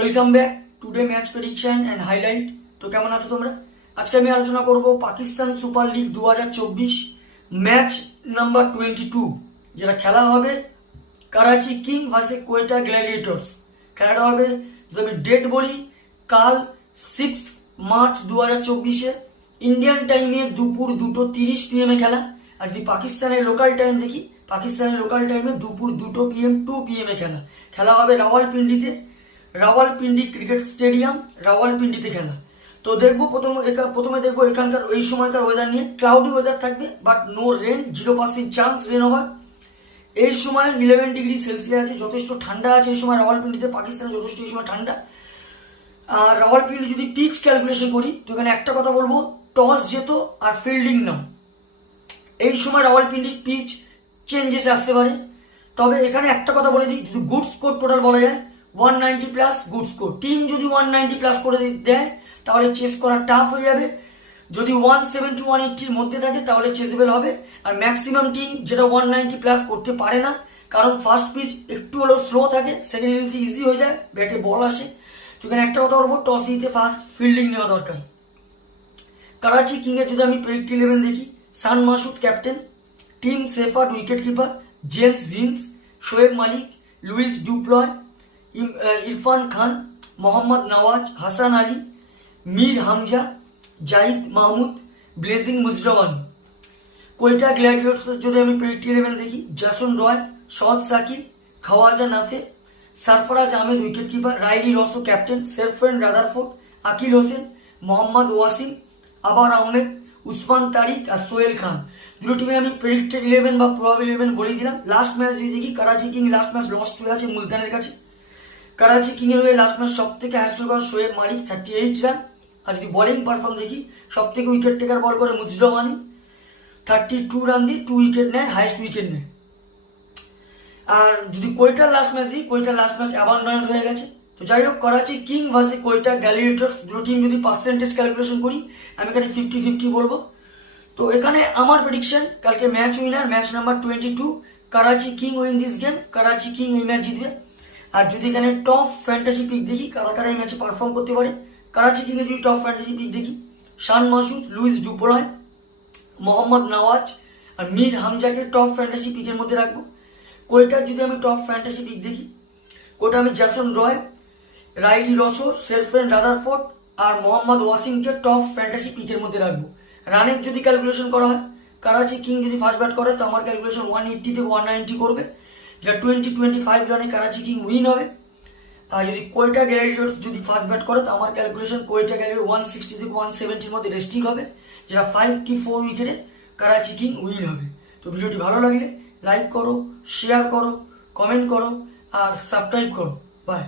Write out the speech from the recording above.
Welcome back today match prediction and highlight. তো কেমন আছো তোমরা? আজকে আমি আলোচনা করব Pakistan super league 2024 match number 22, যেটা খেলা হবে Karachi king versus Quetta Gladiators. খেলাটা হবে, যদি আমি ডেট বলি, কাল 6 মার্চ 2024 ইন্ডিয়ান টাইমে দুপুর 2:30 PM খেলা। আর যদি পাকিস্তানের লোকাল টাইম দেখি, পাকিস্তানের লোকাল টাইমে দুপুর 2 PM 2 PM খেলা। খেলা হবে রাওয়ালপিন্ডিতে, রাওয়ালপিন্ডি ক্রিকেট স্টেডিয়াম, রাওয়ালপিন্ডিতে খেলা। তো দেখবো প্রথমে দেখবো এখানকার এই সময়কার ওয়েদার নিয়ে। ক্লাউডি ওয়েদার থাকবে, but no rain, 0% chance rain হওয়ার। এই সময় 11 ডিগ্রি সেলসিয়াস আছে, যথেষ্ট ঠান্ডা আছে এই সময় রাওয়ালপিন্ডিতে। পাকিস্তানে যথেষ্ট এই সময় ঠান্ডা। আর রাওয়ালপিন্ডি যদি পিচ ক্যালকুলেশন করি, তো এখানে একটা কথা বলবো, টস যেত আর ফিল্ডিং নাও। এই সময় রাওয়ালপিন্ডির পিচ চেঞ্জেস আসতে পারে। তবে এখানে একটা কথা বলে দিই, যদি গুড স্কোর টোটাল বলা যায় 190 প্লাস গুড স্কোর। টিম যদি 190 প্লাস করে দেয় তাহলে চেস করা টাফ হয়ে যাবে। যদি 170 180-র মধ্যে থাকে তাহলে চেসেবল হবে। আর ম্যাক্সিমাম টিম যেটা 190 প্লাস করতে পারে না, কারণ ফার্স্ট পিচ একটু হলেও স্লো থাকে, সেকেন্ড ইনিংসে ইজি হয়ে যায়, ব্যাটে বল আসে। তো এখানে একটা কথা বলবো, টস দিতে ফার্স্ট ফিল্ডিং নেওয়া দরকার। করাচি কিংয়ের যদি আমি প্রেডিক্ট 11 দেখি, Shan Masood captain, Tim Seifert wicket keeper, James Vince, Shoaib Malik, Luus du Plooy, Irfan Khan, Mohammad Nawaz, Hasan Ali, Mir Hamza, Zahid Mahmood, Blessing Muzarabani. Quetta Gladiators যদি আমি প্রেডিক্ট 11 দেখি, Jason Roy, Saud Shakeel, Khawaja Nafay, Sarfaraz Ahmed wicket keeper, Rilee Rossouw captain, Sherfane Rutherford, Akeal Hosein, Mohammad Wasim, Abrar Ahmed, Usman তারিক আর সোহেল খান। দুটো টিমে আমি প্রেডিক্টেড 11 বা প্রবাবল 11 বলেই দিলাম। লাস্ট ম্যাচ যদি দেখি, Karachi king last match lost হয়ে আছে মুলতানের কাছে। করাচি কিং এর হয়ে লাস্ট ম্যাচ সব থেকে হাইস্ট স্কোর শোয়েব মালিক 38 রান। আর যদি বোলিং পারফর্ম দেখি, সব থেকে উইকেট টেকার বল করে মুজরাওয়ানি, 32 রান দিয়ে 2 উইকেট নেয়, হাইস্ট উইকেট নেয়। আর যদি কোয়েটার লাস্ট ম্যাচ দিই, কোয়েটার লাস্ট ম্যাচ অ্যাবান্ডন্ট হয়ে গেছে। তো যাই হোক, Karachi king versus Quetta Gladiators, দুটো টিম যদি পার্সেন্টেজ ক্যালকুলেশন করি, আমি এখানে 50-50 বলবো। তো এখানে আমার প্রেডিকশন, কালকে match winner, match number 22, Karachi king win this game. Karachi king এই ম্যাচ জিতবে। আর যদি এখানে টপ ফ্যান্টাসি পিক দেখি, কারা কারা এই ম্যাচে পারফর্ম করতে পারে, করাচি কিংয়ে যদি টপ ফ্যান্টাসি পিক দেখি, শান মাসুদ, লুইস ডুপ্লয়, মোহাম্মদ নওয়াজ আর মীর হামজাকে টপ ফ্যান্টাসি পিকের মধ্যে রাখবো। কোয়েটার যদি আমি টপ ফ্যান্টাসি পিক দেখি, কোয়েটা আমি জাসন রয়, রাইলি রসোর, সেরফেন রাদারফোর্ড আর মোহাম্মদ ওয়াসিমকে টপ ফ্যান্টাসি পিকের মধ্যে রাখবো। রানের যদি ক্যালকুলেশন করা হয়, করাচি কিং যদি ফার্স্ট ব্যাট করে, তো আমার ক্যালকুলেশন 180 থেকে 190 করবে, যেটা 20-25 রানে করাচি কিং উইন হবে। আর যদি কোয়েটা গ্ল্যাডিয়েটর্স যদি ফার্স্ট ব্যাট করে, তো আমার ক্যালকুলেশন কোয়েটা গ্ল্যাডিয়েটর 160 থেকে 170-র মধ্যে রেস্টিং হবে, যেটা 5 কি 4 উইকেটে করাচি কিং উইন হবে। তো ভিডিওটি ভালো লাগলে লাইক করো, শেয়ার করো, কমেন্ট করো আর সাবস্ক্রাইব করো। বাই।